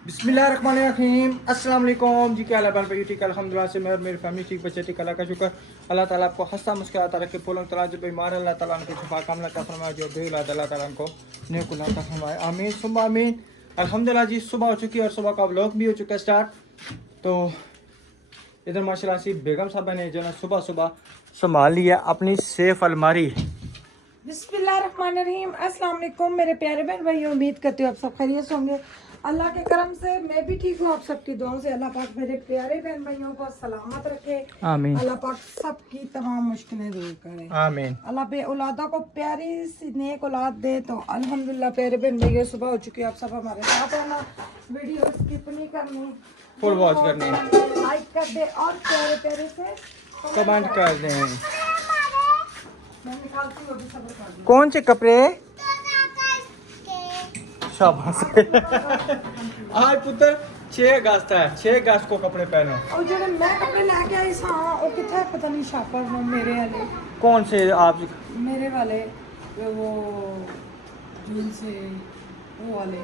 बिस्मिल्लाहिर्रहमानिर्रहीम अस्सलाम वालेकुम जी। क्या हाल है बाल भाई? ठीक अल्हम्दुलिल्लाह से मैं और मेरी फैमिली ठीक, बच्चे ठीक, अल्लाह का शुक्र। अल्लाह ताला आपको हंसता मुस्कुराता रखे, फूलों तला जो बीमार है अल्लाह ताला उनको शिफा कामला का फरमाए, जो बेऔलाद अल्लाह ताला उनको नेक औलाद अता फरमाए, आमीन सुम्मा आमीन। अल्हम्दुलिल्लाह जी, सुबह हो चुकी है और सुबह का व्लॉग भी हो चुका है स्टार्ट। तो इधर माशाल्लाह से बेगम साहबा ने जो है सुबह सुबह संभाल लिया अपनी सेफ अलमारी। बिस्मिल्लाहिर्रहमानिर्रहीम। अस्सलाम वालेकुम मेरे प्यारे बहन भाई, उम्मीद करती हूँ आप सब खैरियत से होंगे। अल्लाह के करम से मैं भी ठीक हूँ। आप सबकी दुआओं से अल्लाह पाक मेरे प्यारे बहन भाइयों को सलामत रखे। आमीन अल्लाह पाक सबकी तमाम मुश्किलें दूर करे। आमीन। अल्लाह पे औलादा को प्यारी सी नेक औलाद दे। तो अल्हम्दुलिल्लाह प्यारे बहन भाइयों, सुबह हो चुकी है, आप सब हमारे साथ होना, वीडियो स्किप नहीं करनी, फुल वॉच करनी है, लाइक कर दे और प्यारे प्यारे से कमेंट कर दें। मैं निकालती हूँ, अभी सब्र कर दो। कौन से कपड़े? शाबाश। आज पुत्र 6 अगस्त है, 6 अगस्त को कपड़े पहनो। और जो मैं कपड़े लेके आई सा वो कितना पता नहीं शापर वो मेरे वाले कौन से आप? मेरे वाले वो जून से वो वाले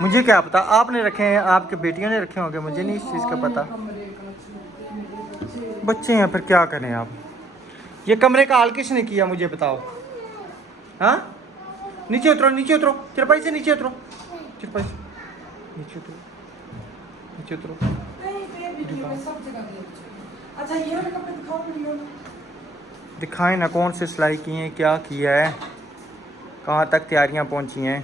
मुझे क्या पता, आपने रखे हैं, आपके बेटियों ने रखे होंगे, मुझे नहीं इस चीज़ का पता। कमरे का छूटे मेरे बच्चे। बच्चे हैं फिर क्या करें आप? ये कमरे का हाल किसने किया मुझे बताओ। हाँ, नीचे उतरो, नीचे उतरो, तिरपाई से नीचे उतरो, तिरपाई से नीचे उतरो, नीचे उतरो। नहीं पे वीडियो में सब जगह दे दो। अच्छा ये वाले कपड़े दिखाओ वीडियो में। दिखाएं ना, कौन से सिलाई की हैं, क्या किया है, कहाँ तक तैयारियां पहुंची हैं।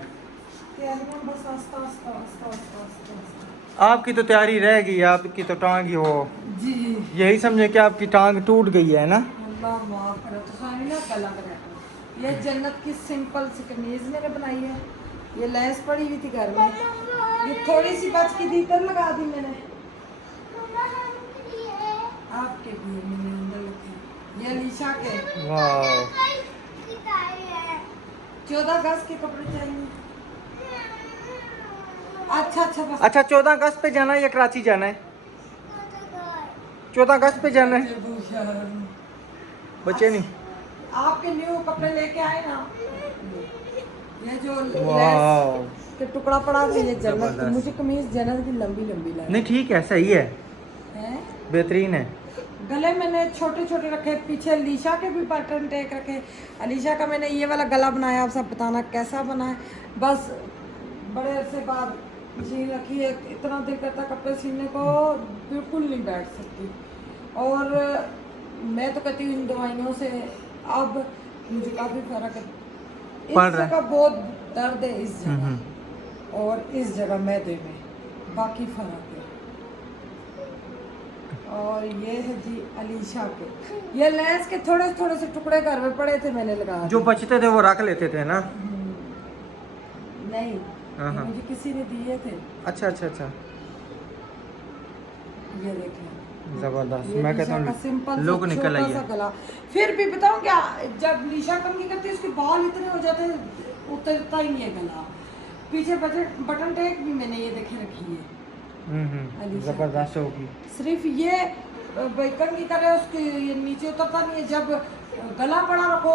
तैयारियां बस आस्ता आस्ता आस्ता आस्ता आस्ता आस्ता। आपकी तो तैयारी रह गई, आपकी तो टांग ही हो, जी यही समझे कि आपकी टांग टूट गई है ना। अल्लाह माफ करे तो सारी ना गला कर। ये जन्नत की सिंपल सी कमीज मैंने बनाई है। ये लेस पड़ी हुई थी घर में, ये थोड़ी सी बच की थी, इधर लगा दी मैंने। आपके लिए मैंने अंदर रखी। ये अलीशा के वाह, 14 अगस्त के कपड़े चाहिए। अच्छा अच्छा बस। अच्छा 14 अगस्त पे जाना है या कराची जाना है? 14 अगस्त पे जाना है। बच्चे नहीं। आपके न्यू कपड़े लेके आए ना, ये जो वाह, लेस के टुकड़ा पड़ा था, ये जन्नत की। जबरदस्त। मुझे कमीज जन्नत की लंबी लंबी लगी नहीं ठीक है, सही है, है। बेहतरीन है। गले मैंने छोटे छोटे रखे, पीछे अलीशा के भी बटन टेक रखे। अलीशा का मैंने ये वाला गला बनाया, आप सब बताना कैसा बना है। बस बड़े अरसे बाद मशीन रखी है, इतना दिल करता कपड़े सीने को, बिल्कुल नहीं बैठ सकती। और मैं तो कहती हूँ इन दवाइयों से अब मुझे काफ़ी फर्क है। पड़ इस रहा है। जगह बहुत दर्द है, इस जगह और इस जगह मैदे में, बाकी फर्क है। और ये है जी अलीशा के, ये लेस के थोड़े थोड़े से टुकड़े घर में पड़े थे, मैंने लगा जो दिए। बचते थे वो रख लेते थे ना। नहीं हाँ, ये हाँ। मुझे किसी ने दिए थे। अच्छा अच्छा अच्छा, ये देखें, जबरदस्त। ये मैं कहता लीशा का हूँ सिंपल लोग निकल आई छोटा सा है। गला। फिर भी बताऊं क्या, जब लीशा कंघी करती है उसके बाल इतने हो जाते हैं, उतरता ही नहीं है गला। पीछे बटन बटन टेक भी मैंने ये देखे रखी है। अलीशा जबरदस्त होगी। सिर्फ ये कंघी करे उसके ये नीचे उतरता नहीं है। जब गला बड़ा रखो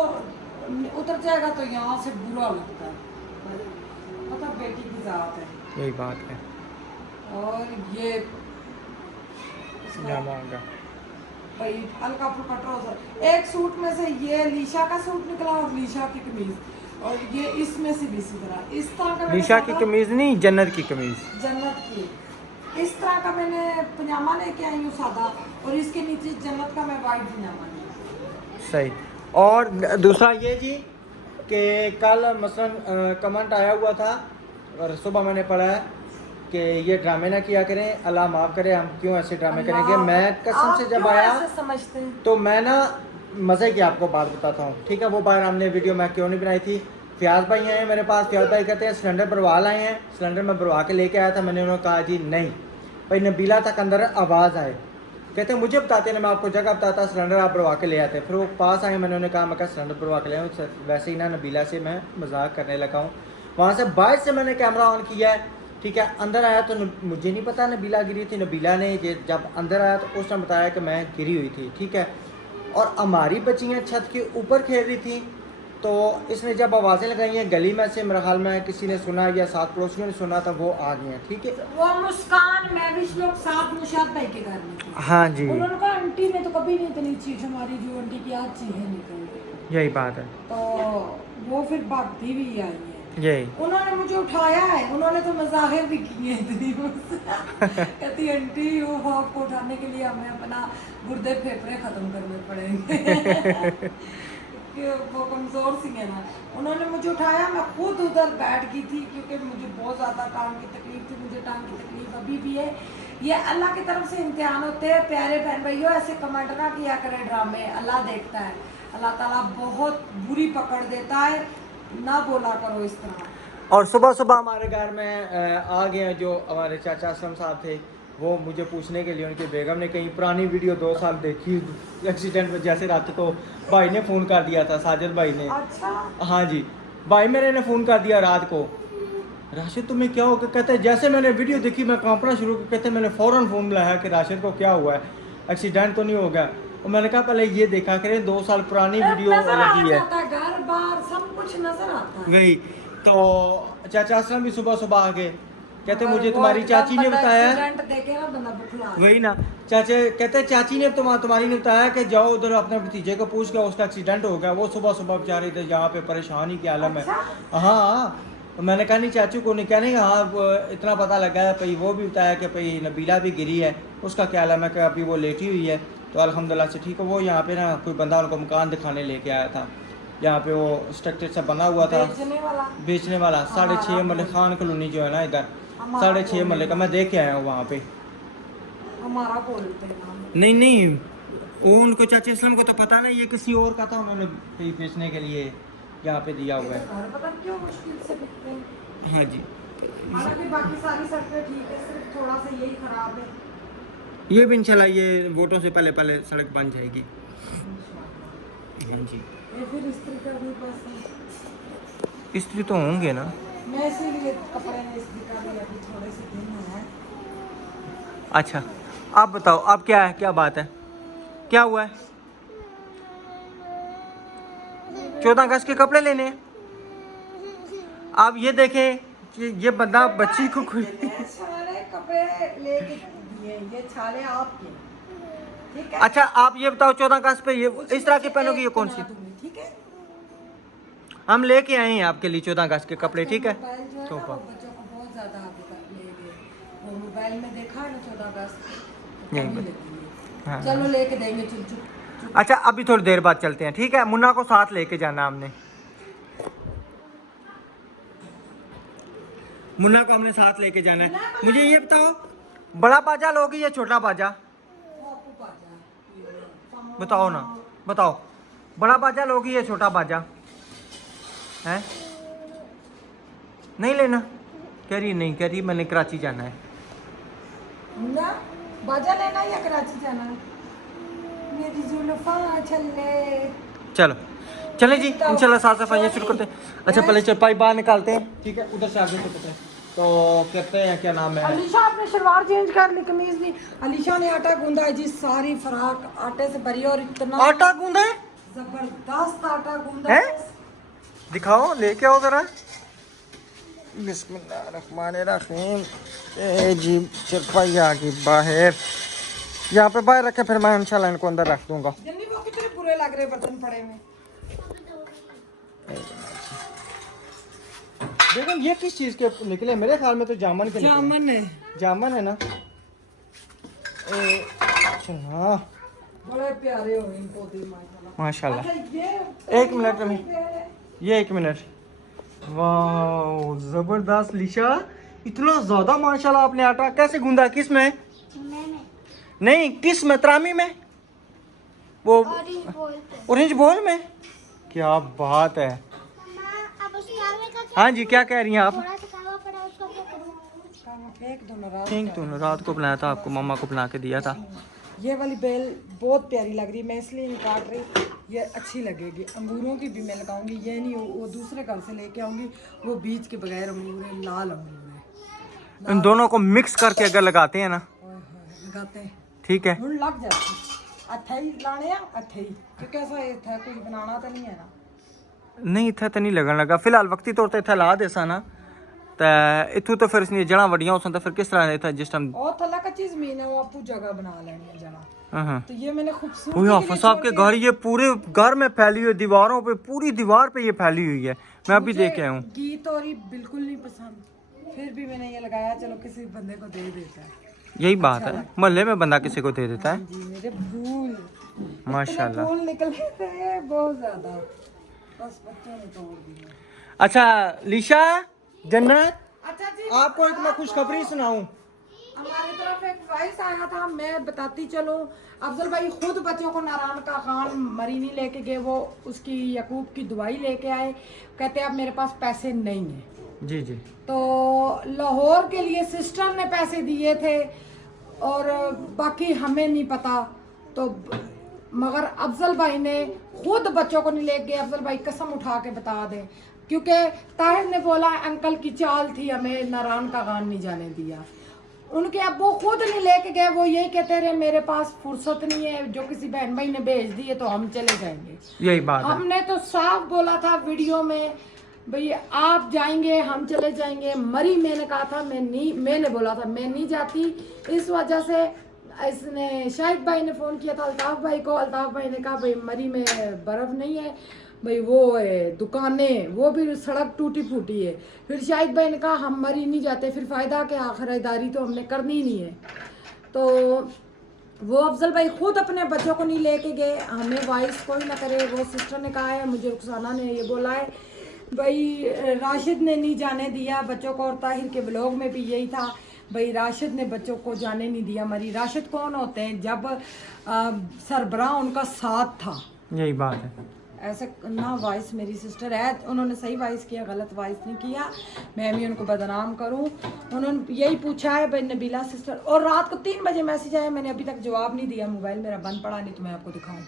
उतर जाएगा तो यहाँ से बुरा लगता है। पता बेटी की जात है। यही बात है। और ये जामा होगा। भाई हल्का फुल्का ट्राउजर। एक सूट में से ये लीशा का सूट निकला और लीशा की कमीज, और ये इसमें से भी इसी तरह इस तरह का मैंने लीशा की सादा- कमीज नहीं, जन्नत की कमीज। जन्नत की इस तरह का मैंने पजामा लेके आई हूँ सादा, और इसके नीचे जन्नत का मैं वाइट पजामा लिया। सही। और दूसरा ये जी कि कल मसलन कमेंट आया हुआ था और सुबह मैंने पढ़ा है कि ये ड्रामे ना किया करें, अल्लाह माफ़ करे, हम क्यों ऐसे ड्रामे करेंगे। मैं कसम से जब आया समझते हैं तो मैं ना मज़े की आपको बात बताता हूँ, ठीक है। वो बार हमने वीडियो मैं क्यों नहीं बनाई थी। फ्याज भाई आए हैं मेरे पास, फ्याज भाई कहते हैं सिलेंडर भरवा लाए हैं। सिलेंडर मैं भरवा के लेके आया था, मैंने उन्होंने कहा जी नहीं भाई, नबीला तक अंदर आवाज़ आए, कहते हैं मुझे बताते ना, मैं आपको जगह बताता, सिलेंडर आप भरवा के ले आते। फिर वो पास आए, मैंने उन्हें कहा, मैं कहा सिलेंडर भरवा के ले आऊँ। वैसे ही ना नबीला से मैं मजाक करने लगा हूँ। वहाँ से बाहर से मैंने कैमरा ऑन किया है, ठीक है। अंदर आया तो मुझे नहीं पता नबीला गिरी थी। नबीला ने जब अंदर आया तो उसने बताया कि मैं गिरी हुई थी, ठीक है। और हमारी बच्चियाँ छत के ऊपर खेल रही थी, तो इसने जब आवाज़ें लगाई हैं गली में से, मेरे ख्याल में किसी ने सुना या साथ पड़ोसियों ने सुना, तो वो आ गए हैं। ठीक है, वो मुस्कान मैं भी लोग साथ मुशाद भाई के घर में थे। हाँ जी, उन्होंने कहा आंटी ने तो कभी नहीं इतनी चीज हमारी जो आंटी की आज चीजें निकल गई। यही बात है, तो वो फिर भागती भी आई है। यही उन्होंने मुझे उठाया है, उन्होंने तो मजाहिर भी किए हैं इतनी मुझसे। कहती आंटी वो आपको उठाने के लिए हमें अपना गुर्दे फेफड़े खत्म करने पड़ेंगे। कि वो कमजोर सी है ना। उन्होंने मुझे उठाया, मैं खुद उधर बैठ गई थी क्योंकि मुझे बहुत ज़्यादा टांग की तकलीफ थी। मुझे टांग की तकलीफ अभी भी है। ये अल्लाह की तरफ से इम्तिहान होते हैं प्यारे बहन भाइयों। ऐसे कमेंट ना किया करें ड्रामे, अल्लाह देखता है। अल्लाह ताला बहुत बुरी पकड़ देता है, ना बोला करो इस तरह। और सुबह सुबह हमारे घर में आ गए हैं जो हमारे चाचा असलम साहब थे, वो मुझे पूछने के लिए, उनकी बेगम ने कहीं पुरानी वीडियो 2 साल देखी एक्सीडेंट में, जैसे रात को भाई ने फ़ोन कर दिया था, साजिद भाई ने। अच्छा, हाँ जी, भाई मेरे ने फ़ोन कर दिया रात को, राशिद तुम्हें क्या हो गया? कहते जैसे मैंने वीडियो देखी मैं कांपना शुरू किया। कहते मैंने फ़ौरन फ़ोन लगाया कि राशिद को क्या हुआ है, एक्सीडेंट तो नहीं हो गया? और मैंने कहा पहले ये देखा करें, 2 साल पुरानी वीडियो नजर आ लगी है। जाता है, घर बार सब कुछ नजर आता है। वही तो चाचा असलम भी सुबह सुबह आ गए, कहते और मुझे वो तुम्हारी चाची ने बंदा बताया। एक्सीडेंट देखे ना बंदा बुखला। वही ना, चाचे कहते चाची ने तुम्हारी ने बताया कि जाओ उधर अपने भतीजे को पूछ के, उसका एक्सीडेंट हो गया। वो सुबह सुबह बेचारे थे यहाँ पे परेशानी की आलम है। अच्छा? हाँ, तो मैंने कहा नहीं चाचू को नहीं कहने, हाँ वो इतना पता लगा है भाई। वो भी बताया कि भाई नबीला भी गिरी है, उसका क्या आलम है कि अभी वो लेटी हुई है। तो अल्हम्दुलिल्लाह से ठीक है। वो यहाँ पे ना कोई बंदा उनको मकान दिखाने लेके आया था, यहाँ पे वो स्ट्रक्चर से बना हुआ था बेचने वाला 6.5 मरले खान कॉलोनी जो है ना इधर, 6.5 मरले का मैं देख के आया हूँ वहाँ पे। हमारा बोलते हैं हम। नहीं नहीं, वो उनको चाचा इस्लाम को तो पता नहीं, ये किसी और का था, उन्होंने कहीं बेचने के लिए यहाँ पे दिया हुआ है। घर पता नहीं क्यों मुश्किल से बिकते हैं। हाँ जी, हालांकि बाकी सारी सड़कें ठीक है, सिर्फ थोड़ा सा यही खराब है। ये भी इंशाल्लाह ये वोटों से पहले पहले सड़क बन जाएगी। हाँ जी, ये फिर इस्त्री करनी पड़ती। इस्त्री तो होंगे ना। मैं इसीलिए कपड़े में इस्त्री कर रही अभी थोड़े से दिन है। अच्छा, आप बताओ अब क्या है, क्या बात है, क्या हुआ है? 14 अगस्त के कपड़े लेने हैं। आप ये देखें कि ये बंदा बच्ची को ये सारे कपड़े लेके दिए, ये छाले आपके, ठीक है? अच्छा आप ये बताओ 14 अगस्त पे ये इस तरह के पहनोगे, ये कौन सी? ठीक है, हम लेके आए हैं आपके लिए 14 अगस्त के कपड़े, ठीक है? मोबाइल जो है तो ना वो बच्चों को बहुत ज्यादा ले गए। वो मोबाइल में देखा है ना 14 अगस्त, यही अभी बात। लगी है। हाँ। चलो लेके देंगे, चुप चुप चुप। अच्छा अभी थोड़ी देर बाद चलते हैं, ठीक है? मुन्ना को साथ लेके जाना हमने, मुन्ना को हमने साथ लेके जाना है। मुझे ये बताओ बड़ा बाजा लोगे या छोटा बाजा? बताओ ना, बताओ बड़ा बाजा लोगे या छोटा बाजा है? नहीं लेना, कह रही नहीं, कह रही मैंने कराची जाना है। ना बाजा लेना या कराची जाना है? मेरी जुल्फा छल्ले। चलो चलें जी, इंशाल्लाह साफ सफाई शुरू करते हैं। अच्छा पहले चपाई बाहर निकालते हैं, ठीक है? उधर से आगे चलते हैं। तो कहते हैं क्या नाम है, अलीशा आपने शलवार चेंज कर ली, कमीज भी। अलीशा ने आटा गूंदा है जी, सारी फ्राक आटे से भरी, और इतना आटा गूंदा है? जबरदस्त आटा गूंदा है? है। दिखाओ, लेके आओ जरा। बिस्मिल्लाहिर्रहमानिर्रहीम। ए जी चरपाई आ गई बाहर, यहाँ पे बाहर रखे, फिर मैं इंशाल्लाह इनको अंदर रख दूंगा। जन्नी वो कितने बुरे लग रहे बर्तन पड़े में। देखो ये किस चीज़ के निकले? मेरे ख्याल में तो जामन के निकले। जामन है, जामन है ना? अच्छा हाँ, बड़े प्यारे हो इनको दी माशाल्लाह। अच्छा ये एक मिनट में, ये एक मिनट। वाह जबरदस्त लिशा, इतना ज्यादा माशाल्लाह आपने आटा कैसे गूंदा? किस में? नहीं किस में? तरामी में? वो ऑरेंज बॉल में? क्या बात है। हाँ जी, क्या कह रही हैं आप? फेंक दो ना रात। ठीक, तूने रात को बनाया था, आपको मम्मा को बना के दिया था। ये वाली बेल बहुत प्यारी लग रही है, मैं इसलिए नहीं काट रही, ये अच्छी लगेगी। अंगूरों की भी मैं लगाऊंगी, ये नहीं वो दूसरे घर से लेके आऊंगी, वो बीज के बगैर अंगूर है, लाल अंगूर है। इन दोनों को मिक्स करके अगर लगाते हैं ना, लगाते हैं, ठीक है? हुन लग जाती। अथई लाने आ अथई, तो कैसा ये था, कुछ बनाना तो नहीं है ना? नहीं इत्थे तो नहीं लगन लगा फिलहाल वक्ती तौर पर इत्थे ला दे सा ना तो इत्थों तो फिर इसने जड़ा वड्डियां उसन तो फिर किस तरह इत्थे जिस टाइम और थल्ला का चीज मीन है वो आपको जगह बना लेनी है जरा। हाँ तो ये मैंने वो खूबसूरती के हाफिज लिए साहब के छोड़ दिया। घर ये पूरे घर में फैली हुई दीवारों पे पूरी दीवार पे ये फैली हुई है मैं अभी मुझे देख के आया हूँ गीत और ये बिल्कुल नहीं पसंद, फिर भी मैंने ये लगाया चलो किसी बंदे को दे देता है। यही बात है मोहल्ले में बंदा किसी को दे देता है जी मेरे फूल माशाल्लाह फूल निकले थे बहुत ज्यादा, बस बच्चों ने तोड़ दिए। अच्छा लीशा जन्नत अच्छा जी आपको एक मैं खुशखबरी सुनाऊं हमारी तरफ एक वॉइस आया था, मैं बताती चलूं। अफजल भाई खुद बच्चों को नारायण का खान मरीनी लेके गए, वो उसकी यकूब की दवाई लेके आए, कहते अब मेरे पास पैसे नहीं है। जी जी तो लाहौर के लिए सिस्टर ने पैसे दिए थे और बाकी हमें नहीं पता। तो मगर अफजल भाई ने खुद बच्चों को नहीं ले गए। अफजल भाई कसम उठा के बता दें, क्योंकि ताहिर ने बोला अंकल की चाल थी, हमें नारायण का खान नहीं जाने दिया। उनके अब्बू खुद नहीं लेके गए, वो यही कहते रहे मेरे पास फुर्सत नहीं है, जो किसी बहन भाई ने भेज दिए तो हम चले जाएंगे। यही बात है हमने तो साफ बोला था वीडियो में भाई आप जाएंगे हम चले जाएंगे। मरी मैंने कहा था मैं नहीं, मैंने बोला था मैं नहीं जाती। इस वजह से इसने शाहिद भाई ने फ़ोन किया था अल्ताफ़ भाई को, अल्ताफ़ भाई ने कहा भाई मरी में बर्फ़ नहीं है भाई, वो दुकानें वो भी सड़क टूटी फूटी है। फिर शाहिद भाई ने कहा हम मरी नहीं जाते, फिर फ़ायदा क्या, खरीदारी तो हमने करनी ही नहीं है। तो वो अफजल भाई खुद अपने बच्चों को नहीं लेके गए, हमें वॉइस कोई ना करे। वो सिस्टर ने कहा है, मुझे रुखसाना ने ये बोला है भाई राशिद ने नहीं जाने दिया बच्चों को, और ताहिर के ब्लॉग में भी यही था भाई राशिद ने बच्चों को जाने नहीं दिया मरी। राशिद कौन होते हैं, जब सरबराह उनका साथ था। यही बात है ऐसे ना वॉइस मेरी सिस्टर है, उन्होंने सही वॉइस किया, गलत वॉइस नहीं किया, मैं भी उनको बदनाम करूं। उन्होंने यही पूछा है भाई नबीला सिस्टर, और रात को 3 बजे मैसेज आया, मैंने अभी तक जवाब नहीं दिया, मोबाइल मेरा बंद पड़ा, नहीं तो मैं आपको दिखाऊं।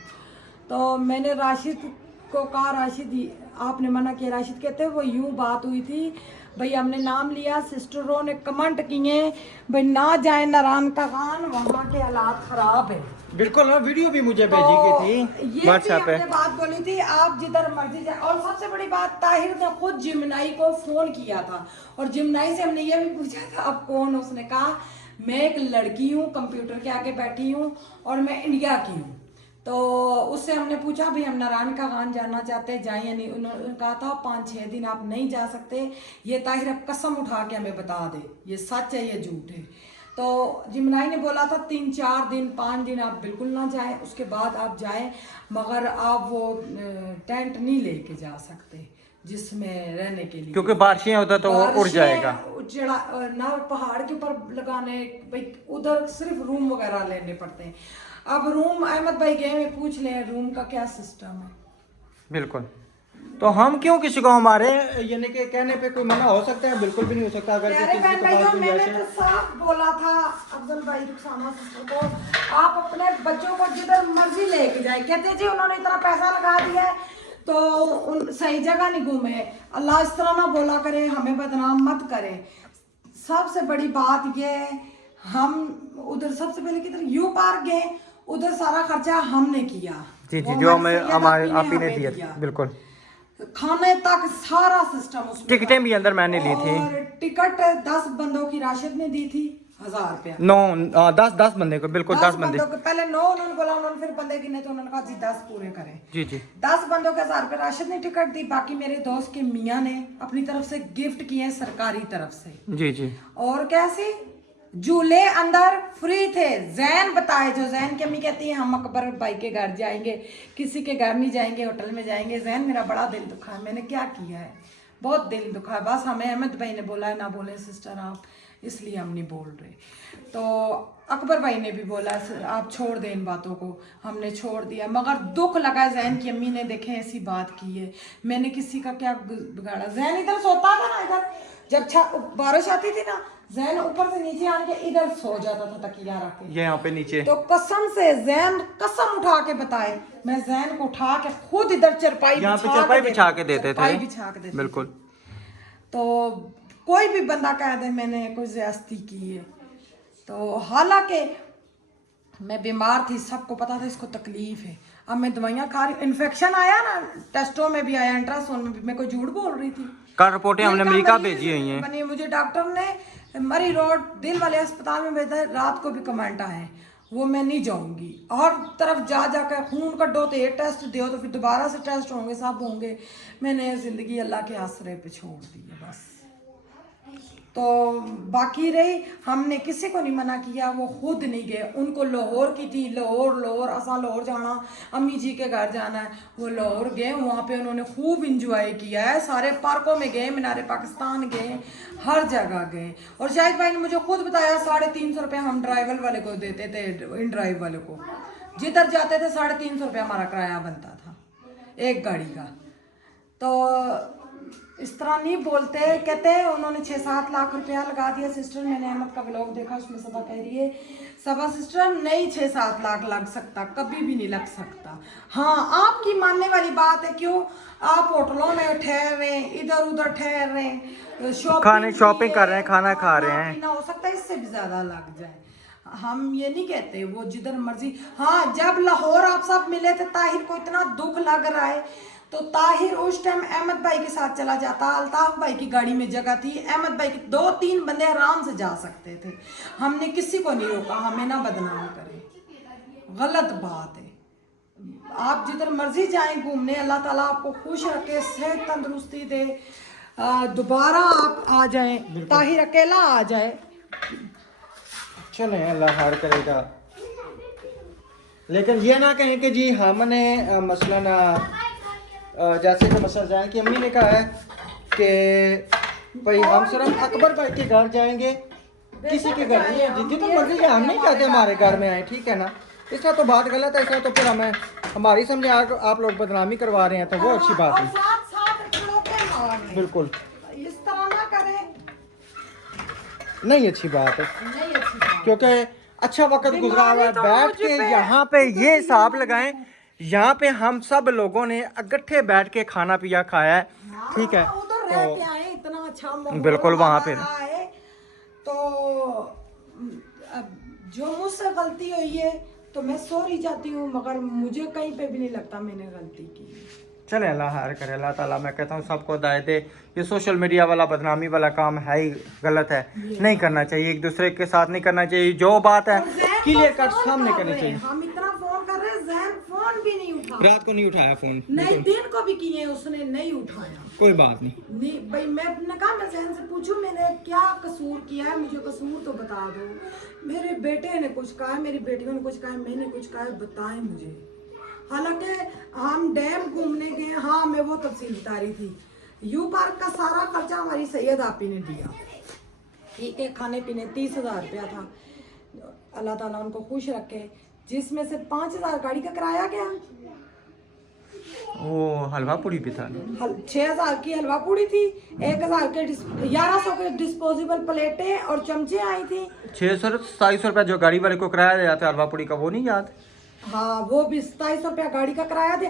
तो मैंने राशिद को कहा राशिद आपने मना किया। राशिद कहते वो यूं बात हुई थी भाई, हमने नाम लिया, सिस्टरों ने कमेंट किए भाई ना जाए नारायण का खान, वहाँ के हालात खराब है। बिल्कुल ना वीडियो भी मुझे भेजी तो गई थी ये भी व्हाट्सएप पे। हमने बात बोली थी आप जिधर मर्जी जाए। और सबसे बड़ी बात ताहिर ने खुद जिमनाई को फोन किया था, और जिमनाई से हमने ये भी पूछा था आप कौन, उसने कहा मैं एक लड़की हूँ, कंप्यूटर के आगे बैठी हूँ और मैं इंडिया की हूँ। तो उससे हमने पूछा भाई हम नारायण का खान जाना चाहते हैं, जाए या नहीं। उन्होंने कहा था 5-6 दिन आप नहीं जा सकते, ये ताहिर अब कसम उठा के हमें बता दे ये सच है ये झूठ है। तो जिमनाई ने बोला था 3-4 दिन 5 दिन आप बिल्कुल ना जाएं, उसके बाद आप जाएं, मगर आप वो टेंट नहीं लेके जा सकते जिसमें रहने के लिए, क्योंकि बारिशें होता तो वो उड़ जाएगा। ना पहाड़ के ऊपर लगाने भाई, उधर सिर्फ रूम वगैरह लेने पड़ते हैं। अब रूम अहमद भाई गए में पूछ ले रूम का क्या सिस्टम है। बिल्कुल, तो हम क्यों किसी को हमारे यानी कि कहने पे कोई मना हो सकता है? बिल्कुल भी नहीं हो सकता। अगर प्यारे किसी बहन को भाइयों, बात मैंने हुई तो साफ बोला था अफजल भाई रुखसाना सिस्टर को, आप अपने बच्चों को जिधर मर्जी लेके जाए। कहते जी उन्होंने इतना पैसा लगा दिया है तो उन सही जगह नहीं घूमे। अल्लाह इस तरह ना बोला करे, हमें बदनाम मत करे। सबसे बड़ी बात ये है, हम उधर सबसे पहले किधर यू पार्क गए, उधर सारा खर्चा हमने किया। जी जी, वो जो हमें हमारे आप ही ने हमें दिया। बिल्कुल, खाने तक सारा सिस्टम उसमें टिकटें भी अंदर मैंने ली थी। और टिकट 10 बंदों की राशिद ने दी थी 1000 रुपया। 10 बंदे को, बिल्कुल 10 बंदे। पहले 9 उन्होंने बोला, उन्होंने फिर बंदे गिने तो उन्होंने कहा जी 10 पूरे करें। जी जी, 10 बंदों के 1000 रुपये राशिद ने टिकट दी, बाकी मेरे दोस्त के मियाँ ने अपनी तरफ से गिफ्ट किए सरकारी तरफ से। जी जी, और कैसे झूले अंदर फ्री थे। जैन बताए, जो जैन की अम्मी कहती है हम अकबर भाई के घर जाएंगे, किसी के घर नहीं जाएंगे, होटल में जाएंगे। जैन मेरा बड़ा दिल दुखा है, मैंने क्या किया है, बहुत दिल दुखा है। बस हमें अहमद भाई ने बोला है ना बोले सिस्टर आप, इसलिए हम नहीं बोल रहे। तो अकबर भाई ने भी बोला आप छोड़ दें इन बातों को, हमने छोड़ दिया। मगर दुख लगा जैन की अम्मी ने, देखे ऐसी बात की है, मैंने किसी का क्या बिगाड़ा। जैन इधर सोता था ना, इधर जब बारिश आती थी ना, जैन ऊपर से नीचे आके इधर सो जाता था तकिया रख के, ये यहाँ पे नीचे। तो कसम से जैन कसम उठा के बताए, मैं जैन को उठा के खुद इधर चरपाई यहाँ पे चरपाई बिछा के देते थे। चरपाई बिछा के देते बिल्कुल। तो कोई भी बंदा कह दे मैंने कोई ज्यादती की है, तो हालांकि मैं बीमार थी, सबको पता था इसको तकलीफ है। अब मैं दवाइयाँ खा रही हूँ, इन्फेक्शन आया ना, टेस्टों में भी आया, अल्ट्रासाउंड में भी, मैं कोई झूठ बोल रही थी। कल रिपोर्टें हमने दिल का अमेरिका मरीज भेजी हुई हैं। बनी, मुझे डॉक्टर ने मरी रोड दिल वाले अस्पताल में भेजा है, रात को भी कमेंट आए हैं, वो मैं नहीं जाऊंगी। और तरफ जा जाकर खून कटो तो ये टेस्ट दो, तो फिर दोबारा से टेस्ट होंगे, सब होंगे। मैंने जिंदगी अल्लाह के आसरे पे छोड़ दी है बस। तो बाकी रही, हमने किसी को नहीं मना किया, वो खुद नहीं गए। उनको लाहौर की थी, लाहौर असा लाहौर जाना, अम्मी जी के घर जाना है, वो लाहौर गए। वहाँ पे उन्होंने खूब इंजॉय किया है, सारे पार्कों में गए, मीनारे पाकिस्तान गए, हर जगह गए। और शाहिद भाई ने मुझे खुद बताया 350 रुपये हम ड्राइवर वाले को देते थे, इन ड्राइव वाले को जिधर जाते थे 350 रुपये हमारा किराया बनता था एक गाड़ी का। तो इस तरह नहीं बोलते, कहते हैं उन्होंने 6-7 लाख रुपया लगा दिया। सिस्टर मैंने अहमद का व्लॉग देखा, उसमें सबा कह रही है, सबा सिस्टर नहीं 6-7 लाख लग सकता, कभी भी नहीं लग सकता। हाँ आपकी मानने वाली बात है, क्यों आप होटलों में ठहर रहे हैं, इधर उधर ठहर रहे हैं, शॉपिंग कर रहे हैं, खाना खा रहे हैं, हो सकता है इससे भी ज्यादा लग जाए। हम ये नहीं कहते, वो जिधर मर्जी। हाँ जब लाहौर आप सब मिले थे, ताहिर को इतना दुख लग रहा है, तो ताहिर उस टाइम अहमद भाई के साथ चला जाता, अल्ताफ भाई की गाड़ी में जगह थी, अहमद भाई के 2-3 बंदे आराम से जा सकते थे। हमने किसी को नहीं रोका, हमें ना बदनाम करें, गलत बात है। आप जिधर मर्जी जाएं घूमने, अल्लाह ताला आपको खुश रखे, सेहत तंदुरुस्ती दे, दोबारा आप आ जाएं, ताहिर अकेला आ जाए। चले अल्लाह हार करेगा। लेकिन ये ना कहें कि जी हमने मसलन जैसे कि मसला जाए कि अम्मी ने कहा है कि भाई हम सिर्फ अकबर भाई के घर जाएंगे, किसी के घर नहीं है, जितनी मर्जी जाए, हम नहीं चाहते हमारे घर में आए, ठीक है ना। इसका तो बात गलत है, इसका तो फिर हमें हमारी समझे आप लोग बदनामी करवा रहे हैं, तो वो अच्छी बात है। बिल्कुल इस तरह ना करें, नहीं अच्छी बात है, क्योंकि अच्छा वक्त गुजरा हुआ है, बैठ के यहाँ पे ये हिसाब लगाएं, यहाँ पे हम सब लोगों ने इकट्ठे बैठ के खाना पिया खाया है, ठीक है। तो इतना अच्छा बिल्कुल वहाँ पे तो जो मुझसे गलती हुई है तो मैं सॉरी चाहती हूँ, मगर मुझे कहीं पे भी नहीं लगता मैंने गलती की। चले अल्लाह हार करे, अल्लाह ताला मैं कहता हूँ सबको हिदायत दे। ये सोशल मीडिया वाला बदनामी वाला काम है ही गलत है, नहीं करना चाहिए, एक दूसरे के साथ नहीं करना चाहिए। जो बात है क्लियर कट सामने करनी चाहिए। हम इतना फोन कर रहे हैं, जहन फोन भी नहीं उठा, रात को नहीं उठाया फोन, नहीं दिन को भी किए उसने नहीं उठाया। कोई बात नहीं भाई मैं अपने कहा, मैं जहन से पूछूं मैंने क्या कसूर किया है, मुझे कसूर तो बता दो। मेरे बेटे ने कुछ कहा है, मेरी बेटियों ने कुछ कहा है, मैंने कुछ कहा है, बताएं मुझे। हालांकि हम डैम घूमने गए, हाँ मैं वो तफसील बता रही थी। यू पार्क का सारा खर्चा हमारी सैयद आपी ने दिया, ठीक है, खाने पीने 30,000 रुपया था, अल्लाह ताला उनको खुश रखे, जिसमें से 5,000 गाड़ी का किराया गया, वो हलवा पूड़ी भी था, 6,000 की हलवा पूड़ी थी, 1,000 के 1100 के डिस्पोजेबल प्लेटें और चमचे आई थी, 600-2700 रुपया जो गाड़ी वाले को किराया दिया था हलवा पूड़ी का, वो नहीं याद। हाँ वो भी 2700 रुपया गाड़ी का किराया थे,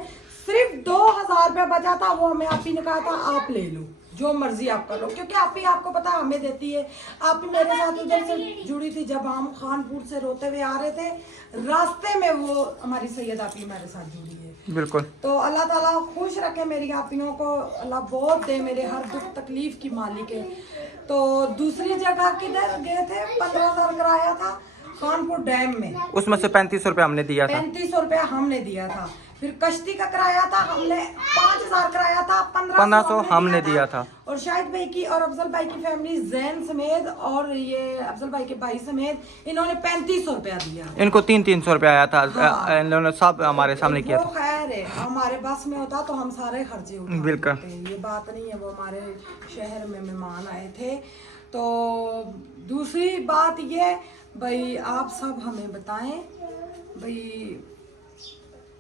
सिर्फ 2,000 रुपया बचा था, वो हमें आप ही ने कहा था आप ले लो, जो मर्जी आप कर लो, क्योंकि आप ही आपको पता है हमें देती है। आप ही मेरे साथ उधर से जुड़ी थी, जब हम खानपुर से रोते हुए आ रहे थे, रास्ते में वो हमारी सैयद आप ही मेरे साथ जुड़ी है। बिल्कुल, तो अल्लाह ताला खुश रखे मेरी आपियों को, अल्लाह बहुत दे, मेरे हर दुख तकलीफ की मालिक है। तो दूसरी जगह किधर गए थे, 15,000 किराया था खानपुर डैम में, उसमें से 3500 रुपया हमने दिया था, 3500 रुपया हमने दिया था। फिर कश्ती का किराया था, हमने 5,000 किराया था, 1500 हमने दिया था। और शाहिद भाई की और अफजल भाई की फैमिली जैन समेत और ये अफजल भाई के भाई समेत इन्होंने 3500 रुपया दिया। इनको 300 रुपया आया था। हाँ। इन्होंने सब हमारे सामने किया था। खैर है, हमारे बस में होता तो हम सारे खर्चे उठा बिल्कुल, लेते, ये बात नहीं है, वो हमारे शहर में मेहमान आए थे। तो दूसरी बात ये भाई, आप सब हमें बताएं भाई,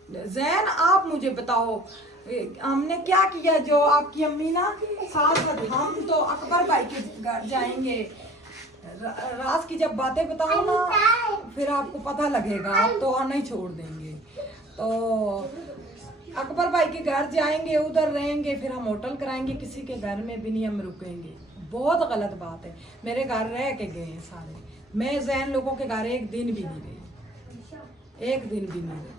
जैन आप मुझे बताओ हमने क्या किया, जो आपकी अम्मी ना साथ हम तो अकबर भाई के घर जाएंगे, राज की जब बातें बताओ ना फिर आपको पता लगेगा, आप तो नहीं छोड़ देंगे। तो अकबर भाई के घर जाएंगे, उधर रहेंगे, फिर हम होटल कराएंगे, किसी के घर में भी नहीं हम रुकेंगे, बहुत गलत बात है। मेरे घर रह के गए हैं सारे, मैं जैन लोगों के घर एक दिन भी नहीं गई, एक दिन भी नहीं गई।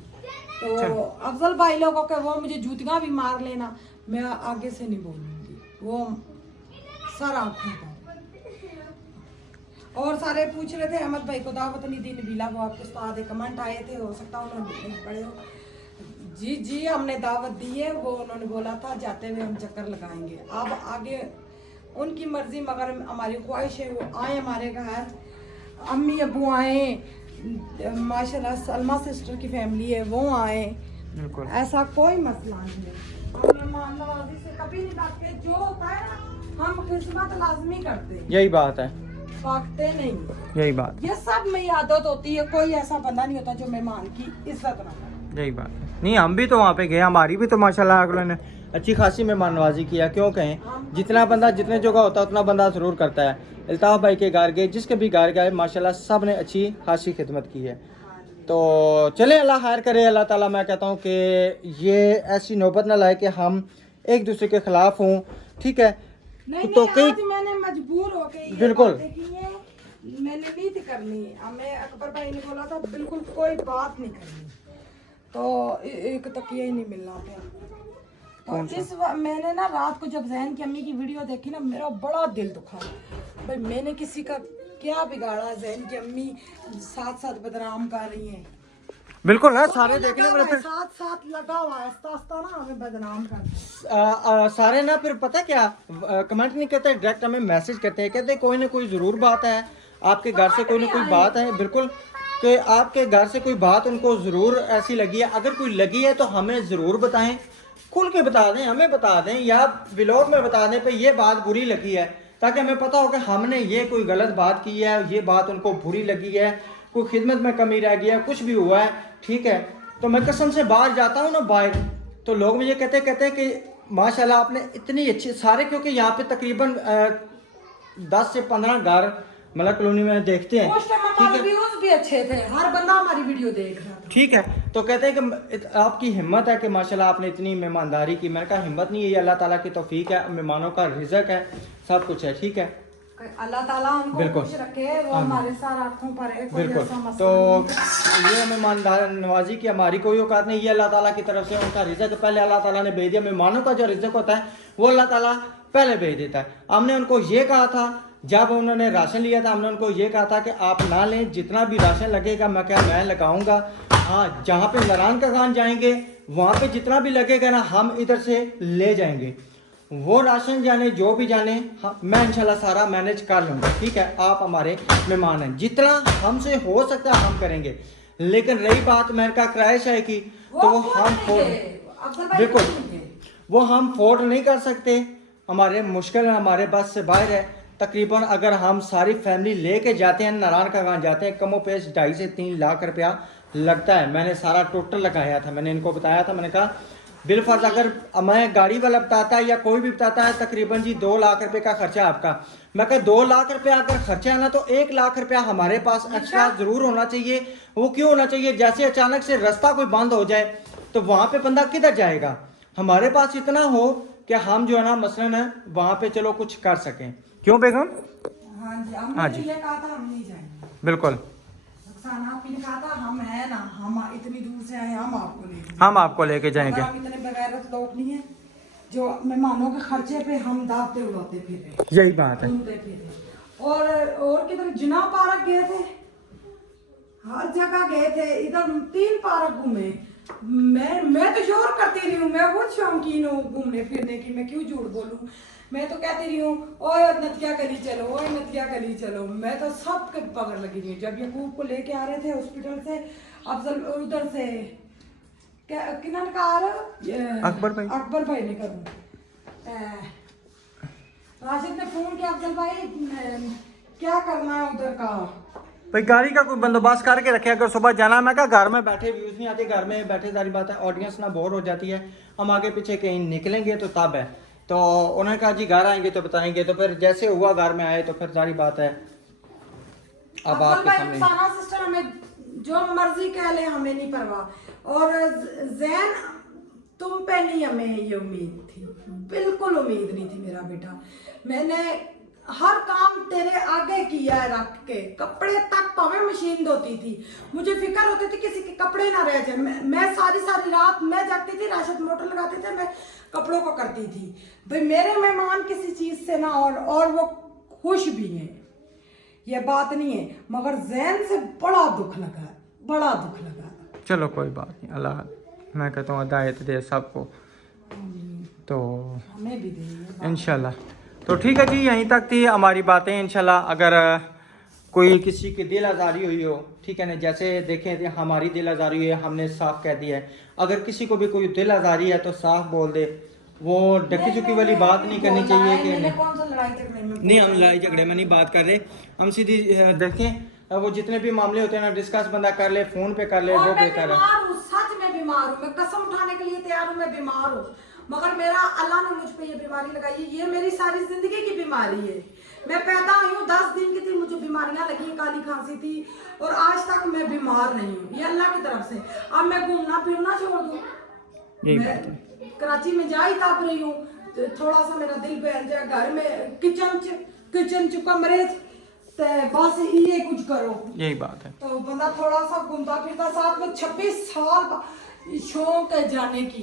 तो अफजल भाई लोगों के वो मुझे जूतियां भी मार लेना, मैं आगे से नहीं बोलूंगी, वो सर आंखों पर। और सारे पूछ रहे थे अहमद भाई को दावत नहीं दी नबीला, वो आपके उस्ताद कमेंट आए थे, हो सकता है उन्होंने नहीं पढ़े हो। जी जी हमने दावत दी है, वो उन्होंने बोला था जाते हुए हम चक्कर लगाएंगे। अब आगे उनकी मर्जी, मगर हमारी ख्वाहिश है वो आए हमारे घर, अम्मी अबू आए, माशाल्लाह सलमा सिस्टर की फैमिली है वो आए, बिल्कुल ऐसा कोई मसला नहीं है। हम मेहमान नवाजी से कभी नहीं भागते, जो होता है ना हम खिदमत लाजमी करते हैं, यही बात है, भागते नहीं, यही बात, ये सब में आदत होती है। कोई ऐसा बंदा नहीं होता जो मेहमान की इज्जत ना करे। यही बात है। नहीं हम भी तो वहाँ पे गए, हमारी भी तो माशाल्लाह अगले ने अच्छी खासी मेहमान नवाजी किया। क्यों कहें, जितना बंदा जितने जगह होता है उतना बंदा ज़रूर करता है। अल्ताफ़ भाई के घर गए, जिसके भी घर गए माशाल्लाह सब ने अच्छी खासी खिदमत की है। तो चले अल्लाह खैर करे, अल्लाह ताला मैं कहता हूँ कि ये ऐसी नौबत ना लाए कि हम एक दूसरे के ख़िलाफ़ हों, ठीक है। नहीं तो नहीं आज मैंने मजबूर होके ये बिल्कुल बातें की हैं, मैंने नहीं थी करनी, हमें अकबर भाई ने बोला था बिल्कुल कोई बात नहीं करनी, तो एक तकिया ही नहीं मिलना था। तो मैंने ना रात को जब जैन की अम्मी की वीडियो देखी ना, मेरा बड़ा दिल दुखा। भाई मैंने किसी का क्या बिगाड़ा, जैन की अम्मी साथ साथ बदनाम कर रही हैं। बिल्कुल है, सारे देखने वाले फिर साथ साथ लगा हुआ है, आस्ता आस्ता ना हमें बदनाम कर सारे ना फिर पता क्या कमेंट नहीं करते, डायरेक्ट हमें मैसेज करते हैं, कहते हैं कोई ना कोई ज़रूर बात है आपके घर से, कोई ना कोई बात है। बिल्कुल कि आपके घर से कोई बात उनको ज़रूर ऐसी लगी है, अगर कोई लगी है तो हमें ज़रूर बताएं, खुल के बता दें, हमें बता दें या व्लॉग में बता दें पे ये बात बुरी लगी है, ताकि हमें पता हो कि हमने ये कोई गलत बात की है, ये बात उनको बुरी लगी है, कोई खिदमत में कमी रह गई है, कुछ भी हुआ है, ठीक है। तो मैं कसम से बाहर जाता हूँ ना बाहर, तो लोग मुझे कहते हैं कि माशाल्लाह आपने इतनी अच्छी सारे, क्योंकि यहाँ पे तकरीबन 10 से 15 घर मतलब कॉलोनी में देखते हैं, ठीक है, व्यूज भी अच्छे थे, हर बंदा हमारी वीडियो देख रहा था, ठीक है। तो कहते हैं कि आपकी हिम्मत है कि माशाल्लाह आपने इतनी मेहमानदारी की। मैंने कहा हिम्मत नहीं है, ये अल्लाह ताला की तौफीक है, मेहमानों का रिज़्क है, सब कुछ है, ठीक है। अल्लाह ताला उनको खुश रखे, वो हमारे साथ आंखों पर है, कोई बिल्कुल। ऐसा मसला तो ये मेहमानदार नवाजी की हमारी कोई औकात नहीं, ये अल्लाह ताला की तरफ से उनका रिज़्क पहले अल्लाह ताला ने भेज दिया। मेहमानों का जो रिज़्क होता है वो अल्लाह ताला पहले भेज देता है। हमने उनको ये कहा था, जब उन्होंने राशन लिया था, हमने उनको ये कहा था कि आप ना लें, जितना भी राशन लगेगा मैं लगाऊंगा। हाँ, जहाँ पे नारायण का खान जाएंगे वहाँ पे जितना भी लगेगा ना हम इधर से ले जाएंगे, वो राशन जाने जो भी जाने, हाँ, मैं इंशाल्लाह सारा मैनेज कर लूँगा, ठीक है। आप हमारे मेहमान हैं, जितना हमसे हो सकता है हम करेंगे, लेकिन रही बात मेरे का क्रैश है कि तो वो हम बिल्कुल वो हम फोर्ड नहीं कर सकते, हमारे मुश्किल है, हमारे बस से बाहर है। तकरीबन अगर हम सारी फैमिली लेके जाते हैं, नारायण का गांव जाते हैं, कमो पेश 2.5 से 3 लाख रुपया लगता है। मैंने सारा टोटल लगाया था, मैंने इनको बताया था, मैंने कहा बिलफर्ज अगर मैं गाड़ी वाला बताता है या कोई भी बताता है तकरीबन जी 2 लाख रुपए का खर्चा आपका, मैं कहा 2 लाख रुपया अगर खर्चा है ना तो 1 लाख रुपया हमारे पास एक्स्ट्रा ज़रूर होना चाहिए। वो क्यों होना चाहिए, जैसे अचानक से रास्ता कोई बंद हो जाए तो वहाँ पे बंदा किधर जाएगा, हमारे पास इतना हो कि हम जो है ना मसलन है वहाँ पे चलो कुछ कर सकें। क्यों बेगम? हाँ जी कहा था हम नहीं जाएंगे, बिल्कुल आपने कहा था हम है ना, हम इतनी दूर से आए, हम आपको लेके जाएंगे। हम इतने बेगैरत लोग नहीं है जो मेहमानों के खर्चे पे हम दावते उड़ाते फिर, यही बात है। और किधर जिना पार्क गए थे, हर जगह गए थे, इधर 3 पार्क घूमे। मैं तो जोर करती रही हूँ, मैं बहुत शौकीन हूँ घूमने फिरने की, मैं क्यों झूठ बोलूँ, मैं तो कहती रही हूँ ओए नतिया गली चलो, ओए नतिया गली चलो, मैं तो सब के पकड़ लगी रही हूँ। जब यकूब को लेके आ रहे थे हॉस्पिटल से, अफजल उधर से किन्हन का आ रहा, अकबर भाई ने करूँ, राशिद ने फोन किया, अफजल भाई क्या करना है उधर का, भाई गाड़ी का कोई बंदोबस्त करके रखे, अगर सुबह जाना। मैं कहा घर में बैठे व्यूज नहीं आते, घर में बैठे सारी बात है, ऑडियंस ना बोर हो जाती है, हम आगे पीछे कहीं निकलेंगे तो तब है। तो उन्होंने कहा जी घर आएंगे तो बताएंगे, तो फिर जैसे हुआ घर में आए तो फिर सारी बात है अब आपके सामने। सिस्टर हमें जो मर्जी कह ले, हमें नहीं परवाह, और जैन तुम पे नहीं हमें ये उम्मीद थी, बिल्कुल उम्मीद नहीं थी मेरा बेटा। मैंने हर काम तेरे आगे किया है रख के, कपड़े तक पावे मशीन धोती थी, मुझे फिक्र होती थी किसी के कपड़े ना रह जाए। मैं सारी सारी रात मैं जागती थी, राशिद मोटर लगाते थे, मैं कपड़ों को करती थी। भाई मेरे मेहमान किसी चीज से ना और वो खुश भी हैं, ये बात नहीं है, मगर जैन से बड़ा दुख लगा, बड़ा दुख लगा। चलो कोई बात नहीं, अल्लाह मैं कहता हूँ हिदायत दे सबको, तो हमें भी दे इंशाल्लाह। तो ठीक है जी, यहीं तक थी हमारी बातें। इंशाल्लाह अगर कोई किसी की दिल आज़ारी हुई हो, ठीक है ना, जैसे देखें हमारी दिल आज़ारी हुई है, हमने साफ कह दिया है। अगर किसी को भी कोई दिल आज़ारी है तो साफ बोल दे, वो डकी चुकी वाली बात नहीं करनी चाहिए कि नहीं हम लड़ाई झगड़े में नहीं बात कर रहे, हम सीधी देखें वो जितने भी मामले होते हैं ना डिस्कस बंदा कर ले, फोन पे कर ले, वो बेहतर है। सच में बीमार हूँ, मैं कसम उठाने के लिए तैयार हूँ, मैं बीमार हूँ, मगर मेरा अल्लाह ने मुझ पे ये बीमारी लगाई है, ये मेरी सारी जिंदगी की बीमारी है। मैं पैदा हुई हूँ 10 दिन की थी, मुझे बीमारियां लगी, काली खांसी थी, और आज तक मैं बीमार नहीं हूँ, ये अल्लाह की तरफ से। अब मैं घूमना फिरना छोड़ दूँ, मैं कराची में जा ही तब रही हूँ, तो थोड़ा सा मेरा दिल बहल जाए, घर में किचन च कमरे ते बस ये कुछ करो, यही बात है। तो बंदा थोड़ा सा घूमता फिरता, साथ में 26 साल का शौक है जाने की,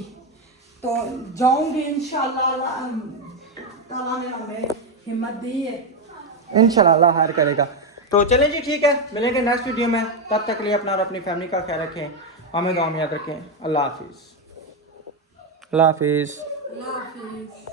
तो जाऊंगी इंशाल्लाह, ताला ने हमें हिम्मत दी है, इंशाल्लाह अल्लाह खैर करेगा। तो चलें जी, ठीक है, मिलेंगे नेक्स्ट वीडियो में, तब तक के लिए अपना और अपनी फैमिली का ख्याल रखें, हमें दुआ में याद रखें। अल्लाह हाफिज़, अल्लाह हाफिज़। अल्लाह हाफिज।